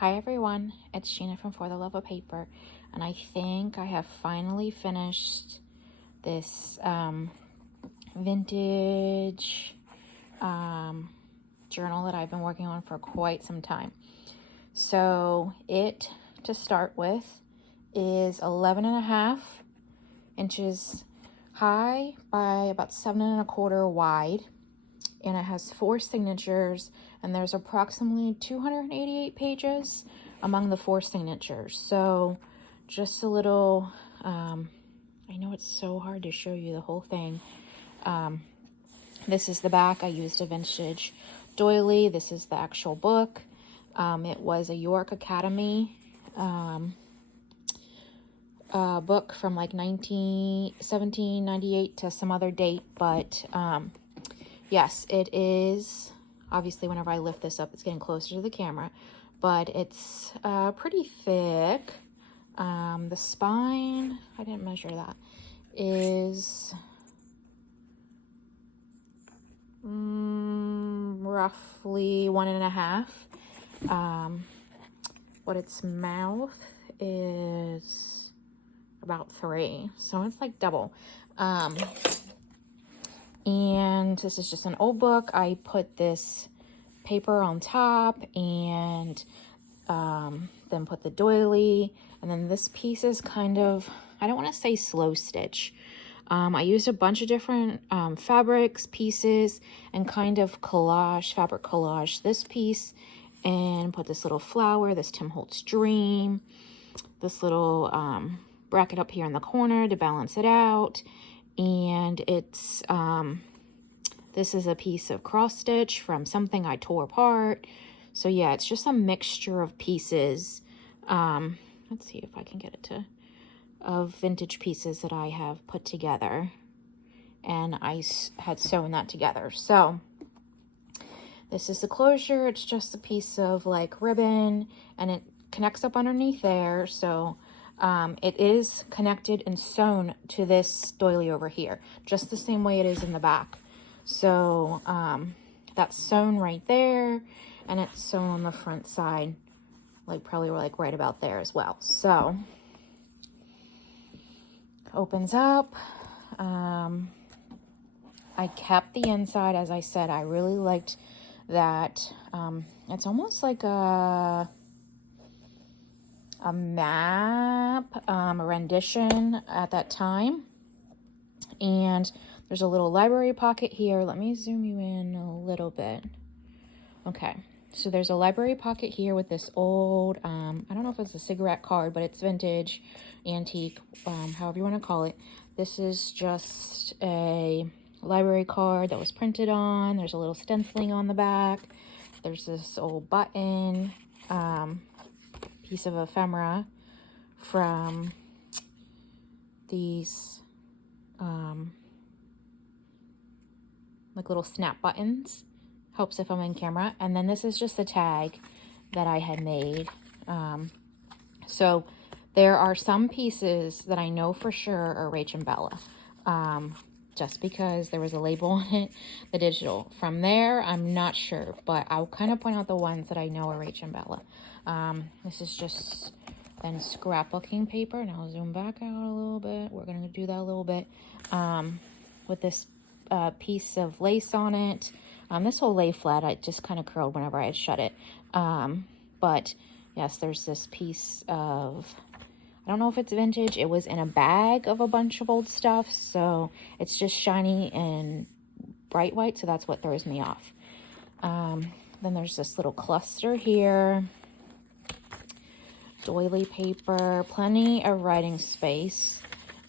Hi everyone, it's Sheena from For the Love of Paper, and I think I have finally finished this vintage journal that I've been working on for quite some time. So it, to start with, is 11.5 inches high by about 7.25 wide, and it has 4 signatures, and there's approximately 288 pages among the 4 signatures. So just a little, I know it's so hard to show you the whole thing. This is the back. I used a vintage doily. This is the actual book. It was a York Academy book from like 1798 to some other date, but yes, it is. Obviously, whenever I lift this up, it's getting closer to the camera, but it's pretty thick. The spine, I didn't measure that, is roughly 1.5. What its mouth is about 3, so it's like double. And this is just an old book. I put this paper on top and then put the doily. And then this piece is kind of, I don't want to say slow stitch. I used a bunch of different fabrics, pieces, and kind of fabric collage this piece, and put this little flower, this Tim Holtz Dream, this little bracket up here in the corner to balance it out. And it's, this is a piece of cross stitch from something I tore apart. So yeah, it's just a mixture of pieces. Let's see if I can get it to, of vintage pieces that I have put together. And I had sewn that together. So this is the closure. It's just a piece of like ribbon, and it connects up underneath there. So it is connected and sewn to this doily over here, just the same way it is in the back. So that's sewn right there, and it's sewn on the front side, like probably like right about there as well. So opens up. I kept the inside, as I said. I really liked that. It's almost like a map, a rendition at that time. And there's a little library pocket here. Let me zoom you in a little bit. Okay, so there's a library pocket here with this old, I don't know if it's a cigarette card, but it's vintage, antique, however you want to call it. This is just a library card that was printed on. There's a little stenciling on the back. There's this old button, piece of ephemera from these like little snap buttons. Helps if I'm in camera. And then this is just the tag that I had made. So there are some pieces that I know for sure are Rach and Bella, just because there was a label on it, the digital. From there, I'm not sure, but I'll kind of point out the ones that I know are Rach and Bella. This is just then scrapbooking paper, and I'll zoom back out a little bit. We're gonna do that a little bit with this piece of lace on it. This will lay flat. I just kind of curled whenever I had shut it. But yes, there's this piece of, I don't know if it's vintage. It was in a bag of a bunch of old stuff, so it's just shiny and bright white, so that's what throws me off. Then there's this little cluster here. Doily paper, plenty of writing space.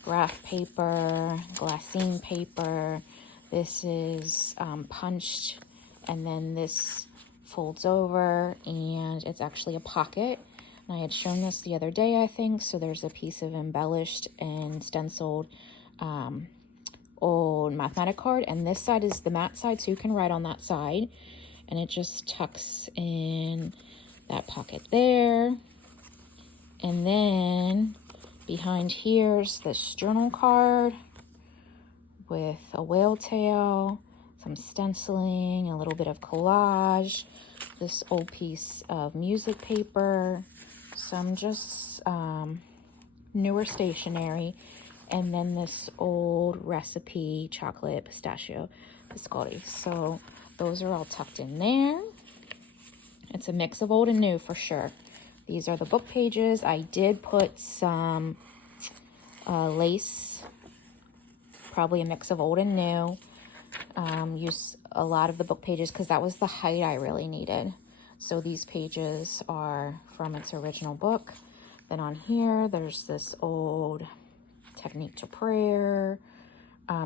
Graph paper, glassine paper. This is punched, and then this folds over, and it's actually a pocket. And I had shown this the other day, I think. So there's a piece of embellished and stenciled old mathematic card, and this side is the matte side, so you can write on that side, and it just tucks in that pocket there. And then behind here's this journal card with a whale tail, some stenciling, a little bit of collage. this old piece of music paper, some just newer stationery, and then this old recipe chocolate pistachio biscotti. So those are all tucked in there. It's a mix of old and new for sure. These are the book pages. I did put some lace, probably a mix of old and new. Use a lot of the book pages because that was the height I really needed. So these pages are from its original book. Then on here, there's this old Technique to Prayer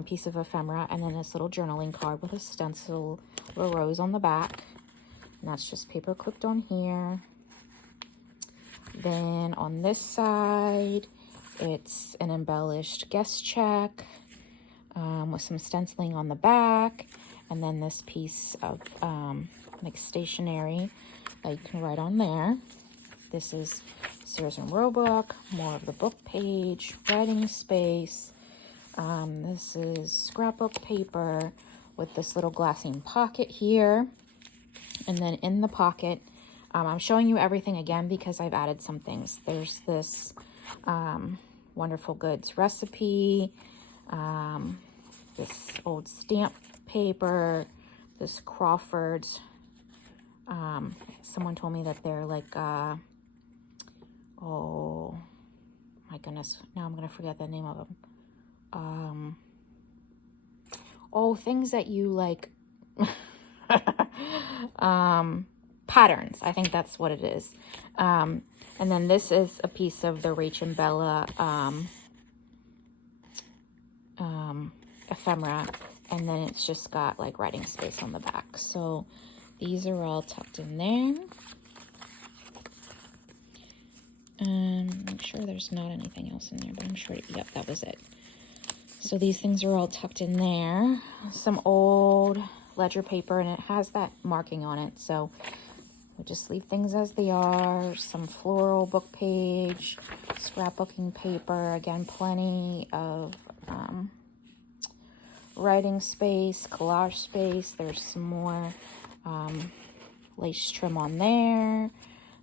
piece of ephemera, and then this little journaling card with a stencil, little rose on the back. And that's just paper clipped on here. Then on this side, it's an embellished guest check with some stenciling on the back. And then this piece of like stationery that you can write on there. This is Sears and Roebuck, more of the book page, writing space. This is scrapbook paper with this little glassine pocket here. And then in the pocket, I'm showing you everything again because I've added some things. There's this Wonderful Goods recipe, this old stamp paper, this Crawford's. Someone told me that they're like, oh my goodness, now I'm going to forget the name of them. Things that you like, patterns. I think that's what it is. And then this is a piece of the Rach and Bella ephemera, and then it's just got like writing space on the back. So these are all tucked in there. Make sure there's not anything else in there, but I'm sure, yep, that was it. So these things are all tucked in there. Some old ledger paper, and it has that marking on it, so we'll just leave things as they are. Some floral book page, scrapbooking paper, again, plenty of writing space, collage space. There's some more lace trim on there.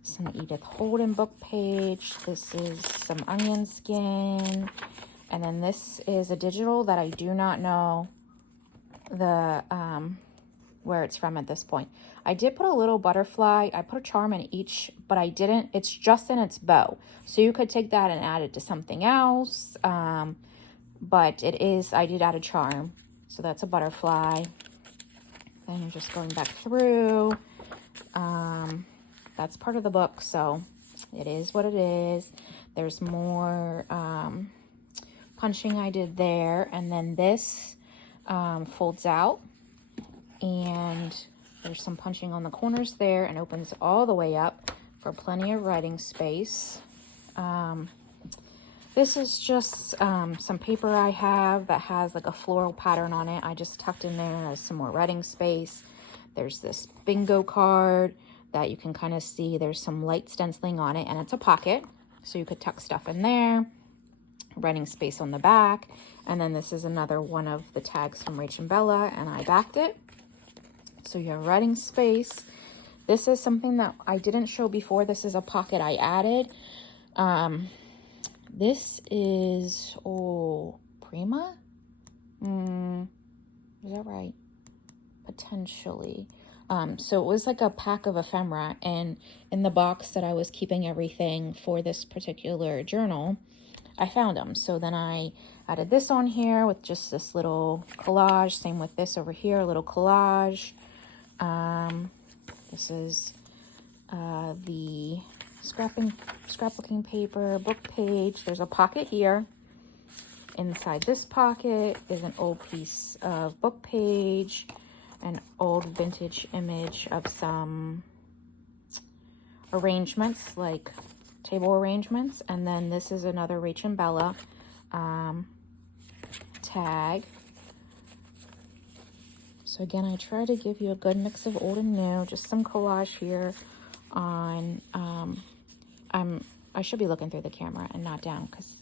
Some Edith Holden book page. This is some onion skin. And then this is a digital that I do not know the where it's from at this point. I did put a little butterfly. I put a charm in each, but I didn't. It's just in its bow. So you could take that and add it to something else. But it is, I did add a charm. So that's a butterfly. Then I'm just going back through. That's part of the book, so it is what it is. There's more punching I did there, and then this folds out, and there's some punching on the corners there, and opens all the way up for plenty of writing space. This is just some paper I have that has like a floral pattern on it. I just tucked in there as some more writing space. There's this bingo card that you can kind of see. There's some light stenciling on it, and it's a pocket, so you could tuck stuff in there. Writing space on the back. And then this is another one of the tags from Rach and Bella, and I backed it. So you have writing space. This is something that I didn't show before. This is a pocket I added. This is, Prima? Is that right? Potentially. So it was like a pack of ephemera, and in the box that I was keeping everything for this particular journal, I found them. So then I added this on here with just this little collage. Same with this over here, a little collage. This is the scrapbooking paper, book page. There's a pocket here. Inside this pocket is an old piece of book page, an old vintage image of some arrangements, like table arrangements. And then this is another Rach and Bella tag. So again, I try to give you a good mix of old and new. Just some collage here on, I should be looking through the camera and not down because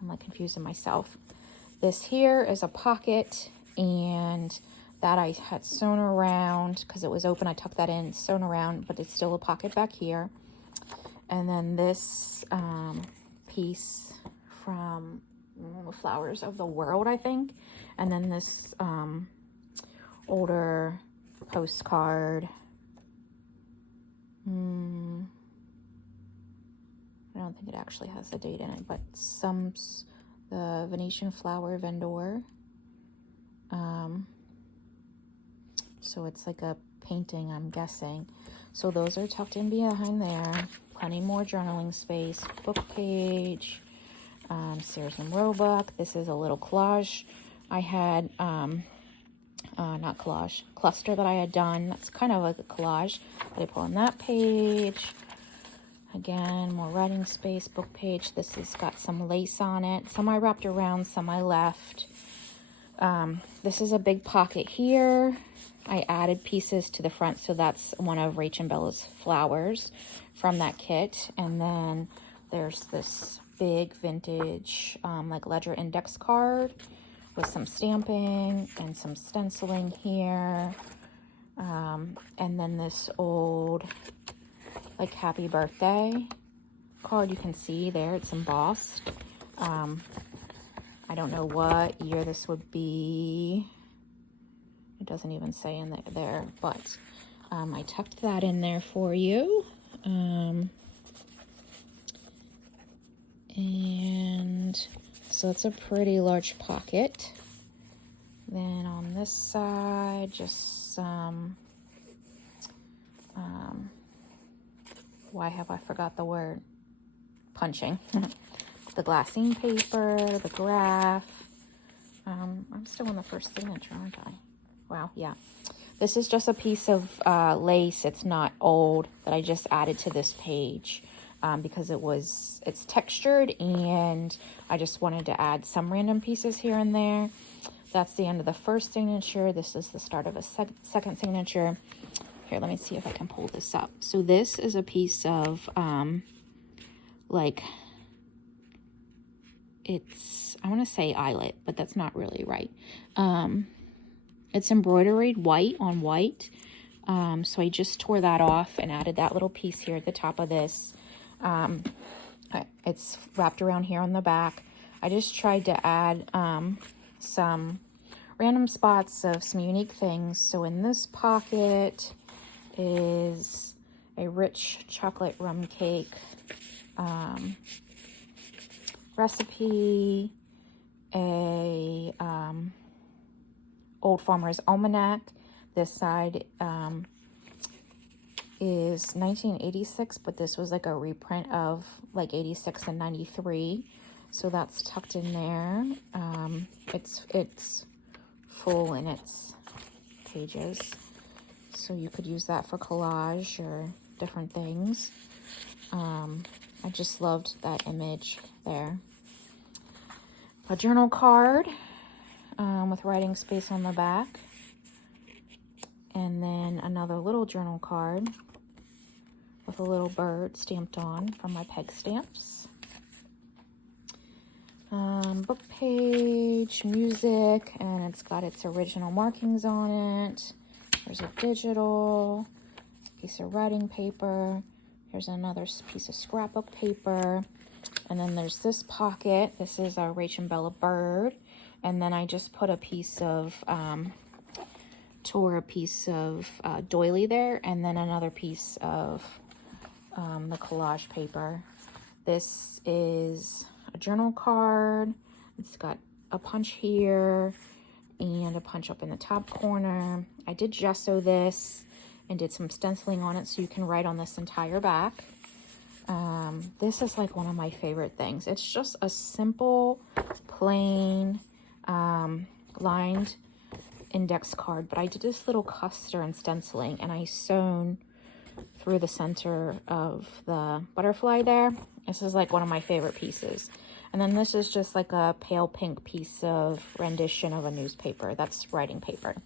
I'm like confusing myself. This here is a pocket, and That I had sewn around because it was open. I tucked that in, sewn around, but it's still a pocket back here. And then this piece from Flowers of the World, I think. And then this older postcard. I don't think it actually has the date in it, but the Venetian flower vendor. So it's like a painting, I'm guessing. So those are tucked in behind there. Plenty more journaling space. Book page. Sears and Roebuck. This is a little collage I had, not collage, cluster that I had done. That's kind of like a collage, but I pull in that page. Again, more writing space, book page. This has got some lace on it. Some I wrapped around, some I left. This is a big pocket here. I added pieces to the front, so that's one of Rach and Bella's flowers from that kit. And then there's this big vintage like ledger index card with some stamping and some stenciling here. And then this old like happy birthday card, you can see there, it's embossed. I don't know what year this would be. It doesn't even say in there, but I tucked that in there for you. And so it's a pretty large pocket. Then on this side, just some, why have I forgot the word? Punching. The glassine paper, the graph. I'm still on the first signature, aren't I? Wow, yeah. This is just a piece of lace. It's not old, that I just added to this page because it's textured, and I just wanted to add some random pieces here and there. That's the end of the first signature. This is the start of a second signature. Here, let me see if I can pull this up. So this is a piece of like, I want to say eyelet, but that's not really right. It's embroidered white on white. So I just tore that off and added that little piece here at the top of this. It's wrapped around here on the back. I just tried to add some random spots of some unique things. So in this pocket is a rich chocolate rum cake recipe, a Old Farmer's Almanac. This side is 1986, but this was like a reprint of like 86 and 93. So that's tucked in there. It's full in its pages. So you could use that for collage or different things. I just loved that image there. A journal card with writing space on the back. And then another little journal card with a little bird stamped on from my peg stamps. Book page, music, and it's got its original markings on it. There's a digital piece of writing paper. Here's another piece of scrapbook paper. And then there's this pocket. This is a Rach and Bella bird. And then I just put a piece of, tore a piece of doily there, and then another piece of the collage paper. This is a journal card. It's got a punch here and a punch up in the top corner. I did gesso this and did some stenciling on it so you can write on this entire back. This is like one of my favorite things. It's just a simple, plain, lined index card, but I did this little cluster and stenciling, and I sewn through the center of the butterfly there. This is like one of my favorite pieces. And then this is just like a pale pink piece of rendition of a newspaper. That's writing paper.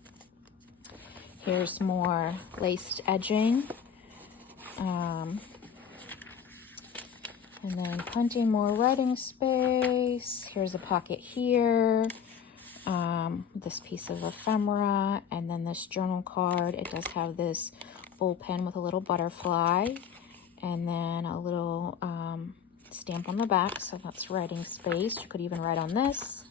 Here's more laced edging. And then plenty more writing space. Here's a pocket here. this piece of ephemera, and then this journal card. It does have this bullpen with a little butterfly, and then a little stamp on the back, so that's writing space. You could even write on this.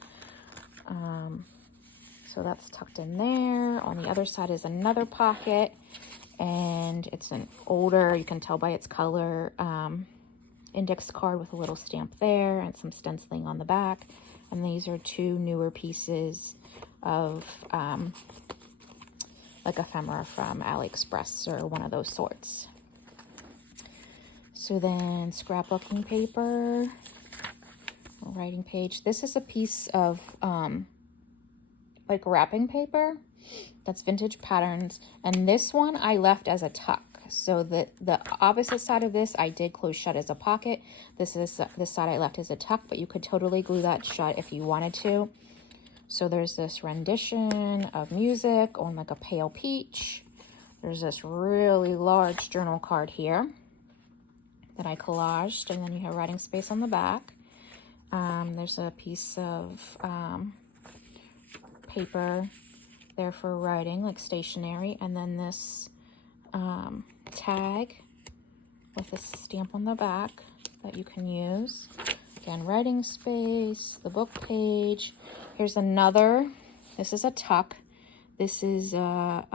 So that's tucked in there. On the other side is another pocket, and it's an older, you can tell by its color, index card with a little stamp there and some stenciling on the back. And these are two newer pieces of like ephemera from AliExpress or one of those sorts. So then scrapbooking paper, writing page. This is a piece of like wrapping paper that's vintage patterns, and this one I left as a tuck. So the opposite side of this I did close shut as a pocket. This side I left as a tuck, but you could totally glue that shut if you wanted to. So there's this rendition of music on like a pale peach. There's this really large journal card here that I collaged, and then you have writing space on the back. There's a piece of paper there for writing, like stationery, and then this tag with a stamp on the back that you can use. Again, writing space, the book page. Here's another, this is a tuck. This is a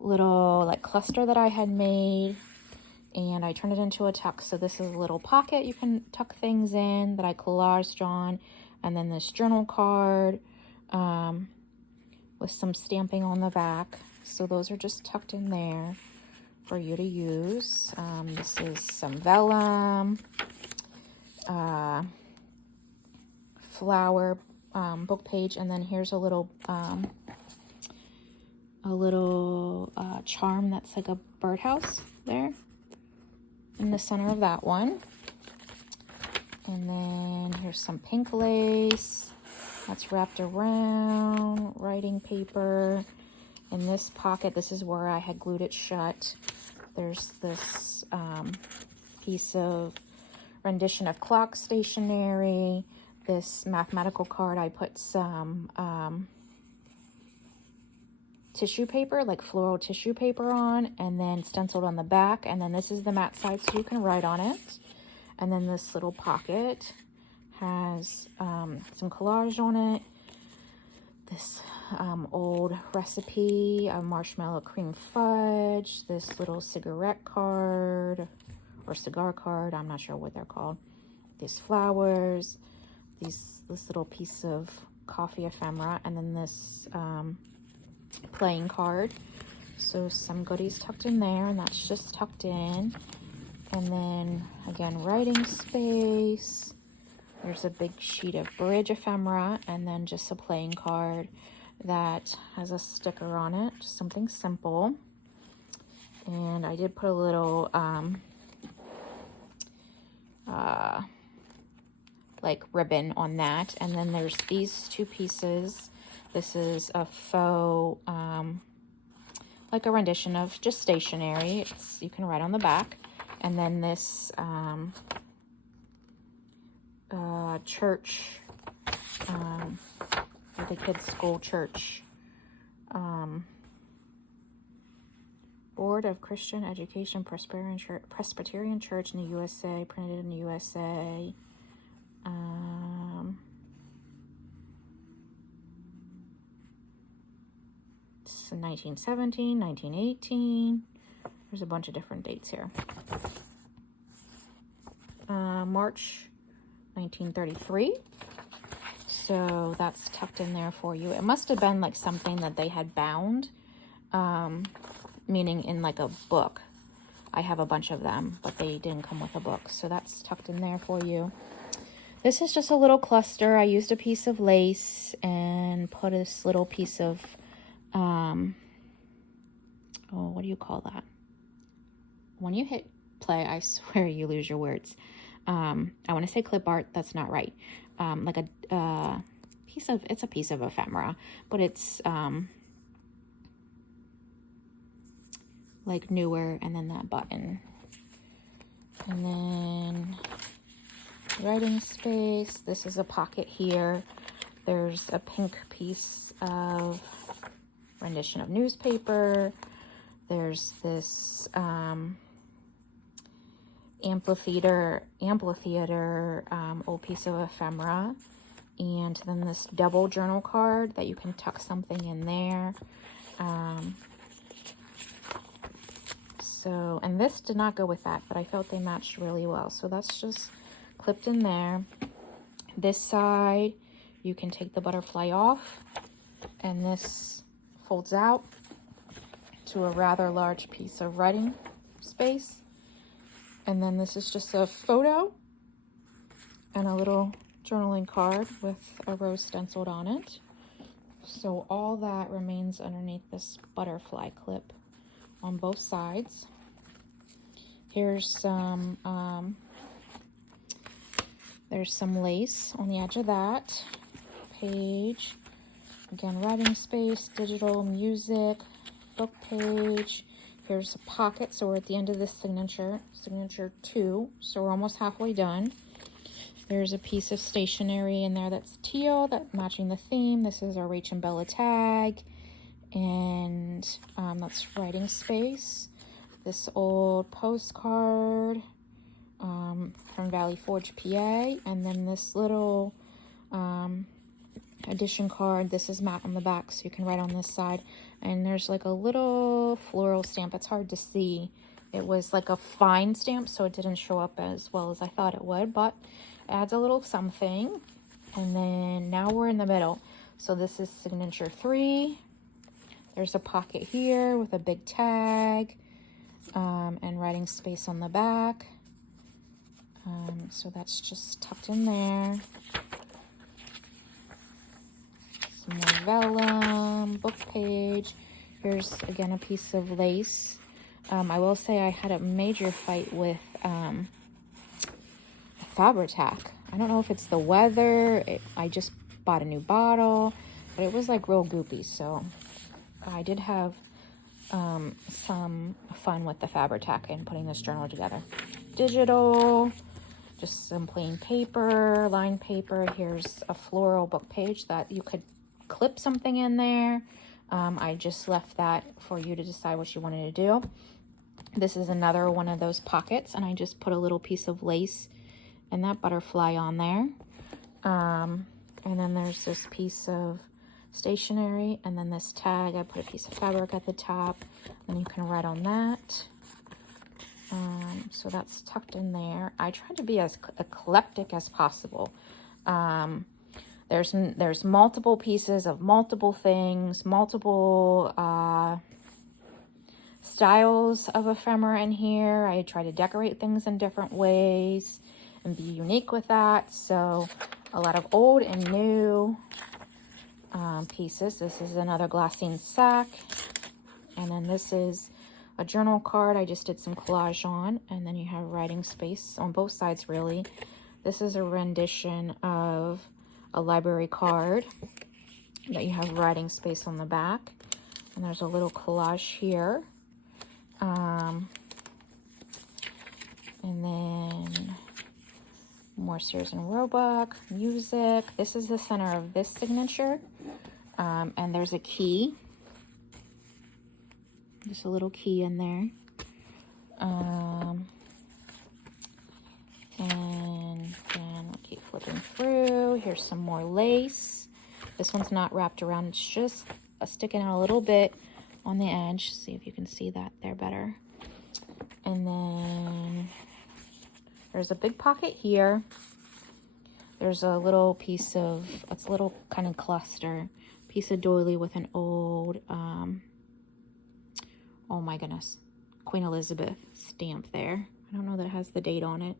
little like cluster that I had made, and I turned it into a tuck. So this is a little pocket you can tuck things in that I collaged on, and then this journal card with some stamping on the back. So those are just tucked in there for you to use. This is some vellum, flower book page, and then here's a little charm that's like a birdhouse there in the center of that one. And then here's some pink lace that's wrapped around, writing paper. In this pocket, this is where I had glued it shut. There's this piece of rendition of clock stationery. This mathematical card, I put some tissue paper, like floral tissue paper on, and then stenciled on the back. And then this is the matte side, so you can write on it. And then this little pocket has some collage on it. This old recipe of marshmallow cream fudge, this little cigarette card or cigar card, I'm not sure what they're called. These flowers, this little piece of coffee ephemera, and then this playing card. So some goodies tucked in there, and that's just tucked in. And then again, writing space. There's a big sheet of bridge ephemera, and then just a playing card that has a sticker on it, just something simple. And I did put a little like ribbon on that. And then there's these two pieces. This is a faux like a rendition of just stationery. You can write on the back. And then this church, like a kid's school church, Board of Christian Education Presbyterian Church in the USA, printed in the USA. It's 1917, 1918. There's a bunch of different dates here. March 1933. So that's tucked in there for you. It must have been like something that they had bound, meaning in like a book. I have a bunch of them, but they didn't come with a book. So that's tucked in there for you. This is just a little cluster. I used a piece of lace and put this little piece of, what do you call that? When you hit play, I swear you lose your words. I want to say clip art. That's not right. Like a it's a piece of ephemera, but it's like newer, and then that button, and then writing space. This is a pocket here There's a pink piece of rendition of newspaper. There's this amphitheater old piece of ephemera, and then this double journal card that you can tuck something in there. And this did not go with that, but I felt they matched really well, so that's just clipped in there. This side, you can take the butterfly off, and this folds out to a rather large piece of writing space. And then this is just a photo and a little journaling card with a rose stenciled on it. So all that remains underneath this butterfly clip on both sides. Here's some, there's some lace on the edge of that page. Again, writing space, digital, music, book page. Here's a pocket, so we're at the end of this signature 2, so we're almost halfway done. There's a piece of stationery in there that's teal, that matching the theme. This is our Rach and Bella tag, and that's writing space. This old postcard from Valley Forge, PA, and then this little edition card. This is matte on the back, so you can write on this side. And there's like a little floral stamp. It's hard to see. It was like a fine stamp, so it didn't show up as well as I thought it would, but it adds a little something. And then now we're in the middle. So this is signature 3. There's a pocket here with a big tag and writing space on the back. So that's just tucked in there. Some more vellum, book page. Here's again a piece of lace. I will say I had a major fight with a Fabri-Tac. I don't know if it's the weather. I just bought a new bottle, but it was like real goopy. So I did have some fun with the Fabri-Tac and putting this journal together. Digital, just some plain paper, lined paper. Here's a floral book page that you could clip something in there. I just left that for you to decide what you wanted to do. This is another one of those pockets, and I just put a little piece of lace and that butterfly on there. And then there's this piece of stationery, and then this tag. I put a piece of fabric at the top, and you can write on that. So that's tucked in there. I tried to be as eclectic as possible. There's multiple pieces of multiple things, multiple styles of ephemera in here. I try to decorate things in different ways and be unique with that. So a lot of old and new pieces. This is another glassine sack. And then this is a journal card I just did some collage on. And then you have writing space on both sides, really. This is a rendition of a library card that you have writing space on the back. And there's a little collage here. And then more Sears and Roebuck, music. This is the center of this signature. And there's a key. Just a little key in there. And then we'll keep flipping through. Here's some more lace. This one's not wrapped around. It's just sticking out a little bit on the edge. See if you can see that there better. And then there's a big pocket here. There's a little piece of, it's a little kind of cluster, piece of doily with an old, oh my goodness, Queen Elizabeth stamp there. I don't know that it has the date on it.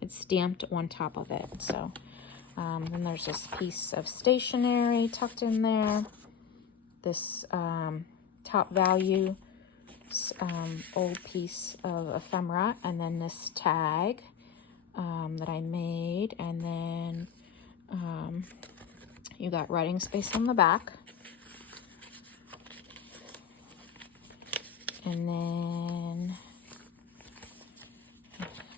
It's stamped on top of it. So then there's this piece of stationery tucked in there. This top value old piece of ephemera, and then this tag that I made, and then you got writing space on the back, and then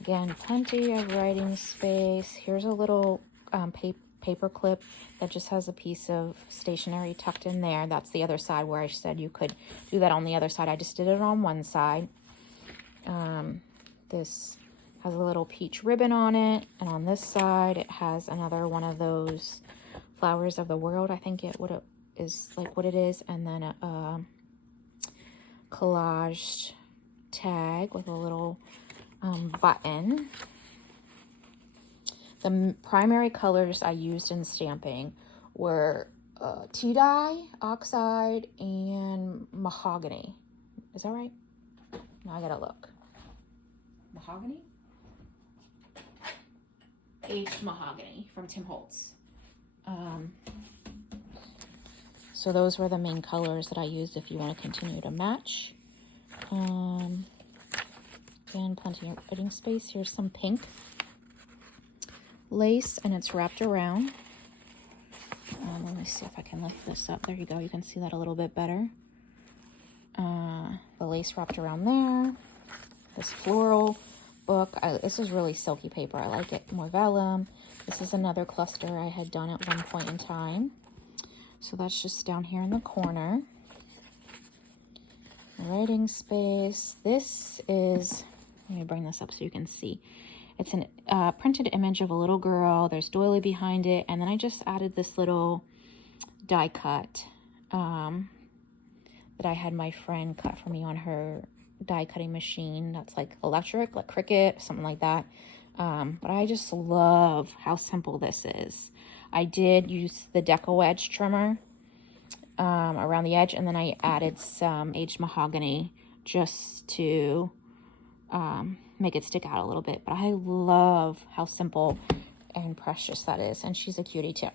again plenty of writing space. Here's a little paper clip that just has a piece of stationery tucked in there. That's the other side where I said you could do that on the other side. I just did it on one side. This has a little peach ribbon on it, and on this side it has another one of those flowers of the world, I think what it is, and then a collaged tag with a little button. The primary colors I used in stamping were tea dye, oxide, and mahogany. Is that right? No, I gotta look. Mahogany? Aged mahogany from Tim Holtz. So those were the main colors that I used if you want to continue to match. Again, plenty of writing space. Here's some pink lace, and it's wrapped around. Let me see if I can lift this up. There you go. You can see that a little bit better. The lace wrapped around there. This floral book. This is really silky paper. I like it. More vellum. This is another cluster I had done at one point in time. So that's just down here in the corner. Writing space. This is, let me bring this up so you can see. It's a printed image of a little girl. There's doily behind it. And then I just added this little die cut that I had my friend cut for me on her die cutting machine. That's like electric, like Cricut, something like that. But I just love how simple this is. I did use the Deco Edge trimmer around the edge, and then I added some aged mahogany just to make it stick out a little bit. But I love how simple and precious that is, and she's a cutie too.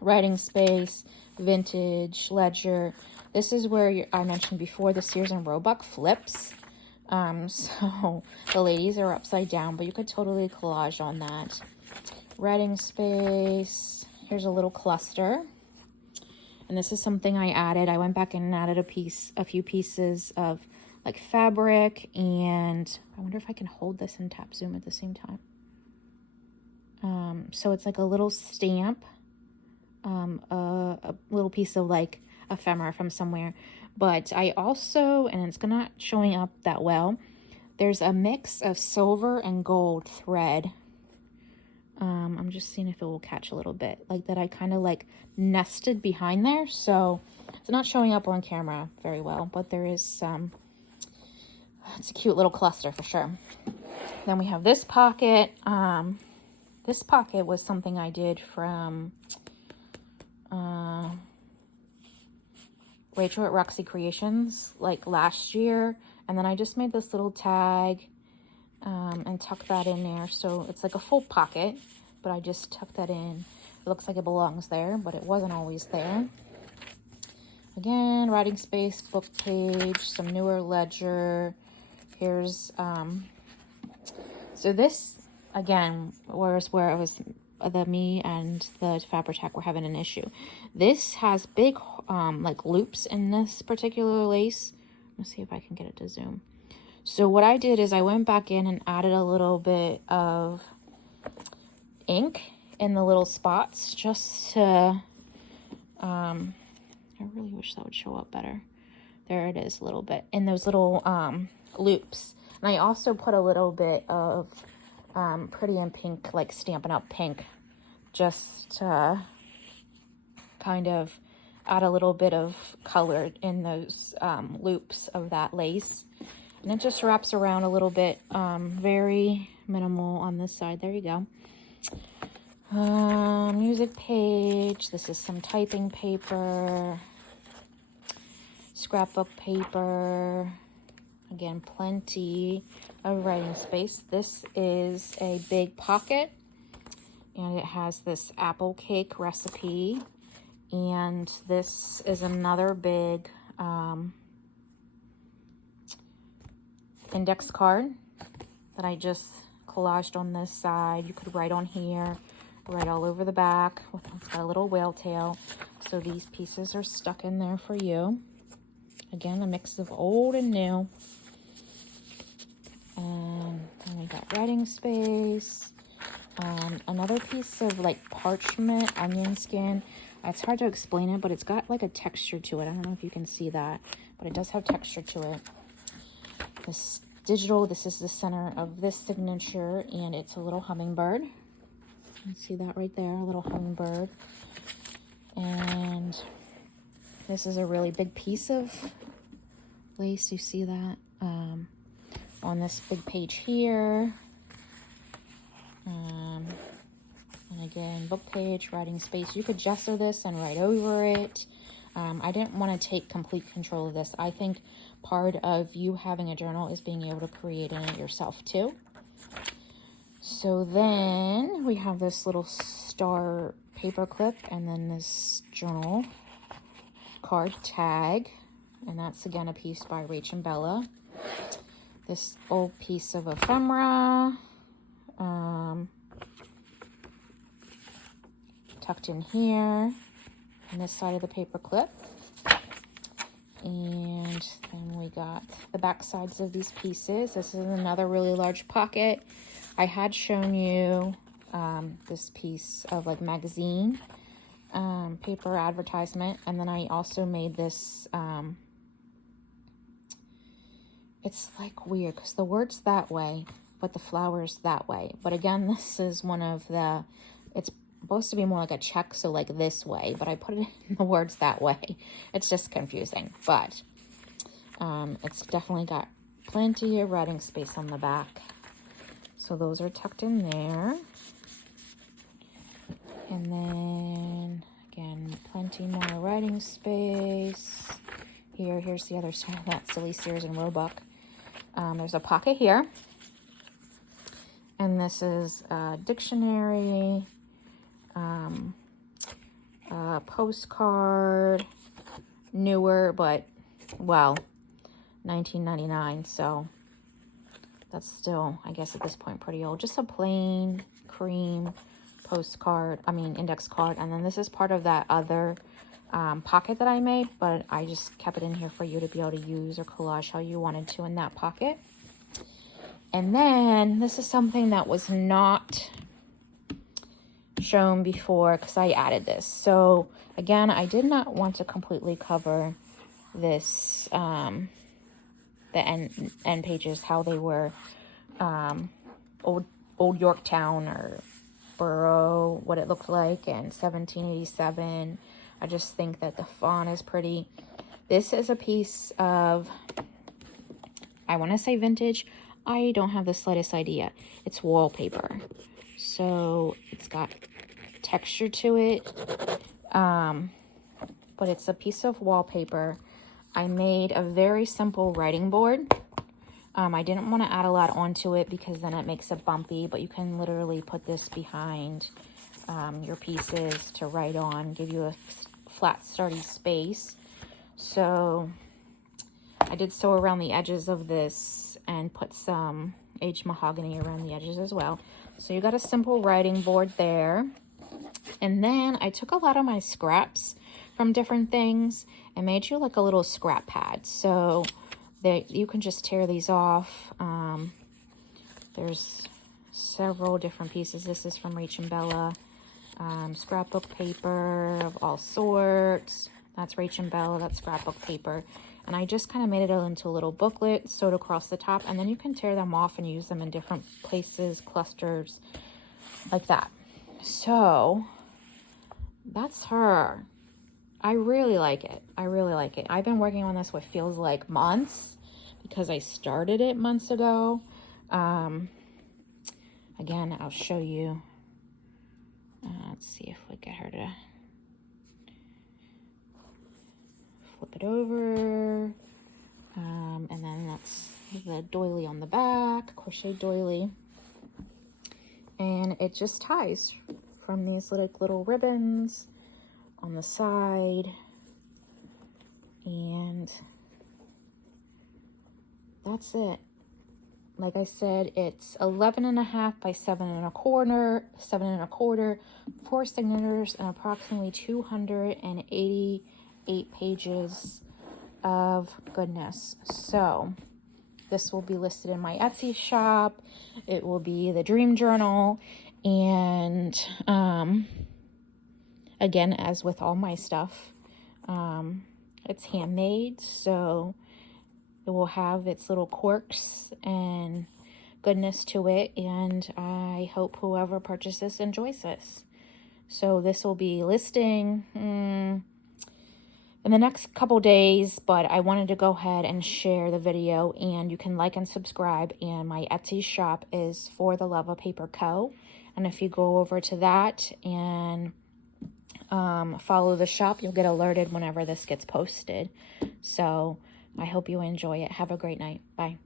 Writing space, vintage, ledger. This is where I mentioned before the Sears and Roebuck flips. So the ladies are upside down, but you could totally collage on that. Writing space. Here's a little cluster. And this is something I added. I went back and added a few pieces of like fabric, and I wonder if I can hold this and tap zoom at the same time. So it's like a little stamp, a little piece of like ephemera from somewhere. But I also, and it's not showing up that well, there's a mix of silver and gold thread. I'm just seeing if it will catch a little bit. Like that I kind of like nested behind there. So it's not showing up on camera very well, but there is some, it's a cute little cluster for sure. Then we have this pocket. This pocket was something I did from Rachel at Roxy Creations like last year, and then I just made this little tag and tucked that in there, so it's like a full pocket, but I just tucked that in. It looks like it belongs there, but it wasn't always there. Again, writing space, book page, some newer ledger. Here's so this again was where it was me and the Fabri-Tac were having an issue. This has big like loops in this particular lace. Let's see if I can get it to zoom. So what I did is I went back in and added a little bit of ink in the little spots just to I really wish that would show up better. There it is, a little bit in those little loops. And I also put a little bit of Pretty in Pink, like Stampin' Up! Pink, just to kind of add a little bit of color in those loops of that lace. And it just wraps around a little bit, very minimal on this side. There you go. Music page. This is some typing paper, scrapbook paper. Again, plenty of writing space. This is a big pocket, and it has this apple cake recipe. And this is another big index card that I just collaged on this side. You could write on here, write all over the back. It's got a little whale tail, so these pieces are stuck in there for you. Again, a mix of old and new. And then we got writing space. another piece of like parchment onion skin. It's hard to explain it, but it's got like a texture to it. I don't know if you can see that, but it does have texture to it. This digital, this is the center of this signature, and it's a little hummingbird. You see that right there, a little hummingbird. And this is a really big piece of lace. You see that on this big page here. And again, book page, writing space. You could gesso this and write over it. I didn't want to take complete control of this. I think part of you having a journal is being able to create in it yourself too. So then we have this little star paper clip, and then this journal card tag, and that's again a piece by Rach and Bella. This old piece of ephemera, tucked in here on this side of the paper clip. And then we got the back sides of these pieces. This is another really large pocket. I had shown you this piece of like magazine paper advertisement, and then I also made this, it's like weird because the word's that way, but the flower's that way. But again, this is one of the, it's supposed to be more like a check, so like this way, but I put it in the words that way. It's just confusing, but it's definitely got plenty of writing space on the back. So those are tucked in there. And then again, plenty more writing space. Here's the other side of that silly Sears and Roebuck. There's a pocket here. And this is a dictionary, a postcard, newer, but, well, 1999, so that's still, I guess at this point, pretty old. Just a plain cream postcard, index card. And then this is part of that other pocket that I made, but I just kept it in here for you to be able to use or collage how you wanted to in that pocket. And then this is something that was not shown before because I added this. So again, I did not want to completely cover this, the end pages, how they were old Yorktown or Borough, what it looked like in 1787. I just think that the font is pretty. This is a piece of, I want to say vintage. I don't have the slightest idea. It's wallpaper. So it's got texture to it. But it's a piece of wallpaper. I made a very simple writing board. I didn't want to add a lot onto it because then it makes it bumpy, but you can literally put this behind your pieces to write on, give you a flat, sturdy space. So I did sew around the edges of this and put some aged mahogany around the edges as well. So you got a simple writing board there. And then I took a lot of my scraps from different things and made you like a little scrap pad. So that you can just tear these off. There's several different pieces. This is from Rach and Bella. Scrapbook paper of all sorts. That's Rach and Bella, that's scrapbook paper. And I just kind of made it into a little booklet, sewed across the top, and then you can tear them off and use them in different places, clusters, like that. So that's her. I really like it. I really like it. I've been working on this what feels like months because I started it months ago. Again, I'll show you. Let's see if we get her to flip it over. And then that's the doily on the back, crochet doily. And it just ties from these little ribbons on the side. And that's it. Like I said, it's 11.5 by 7.25, 4 signatures, and approximately 288 pages of goodness. So this will be listed in my Etsy shop. It will be the dream journal. And again, as with all my stuff, it's handmade, so it will have its little quirks and goodness to it, and I hope whoever purchases enjoys this. So this will be listing in the next couple days, but I wanted to go ahead and share the video, and you can like and subscribe, and my Etsy shop is For the Love of Paper Co. And if you go over to that and follow the shop, you'll get alerted whenever this gets posted. So I hope you enjoy it. Have a great night. Bye.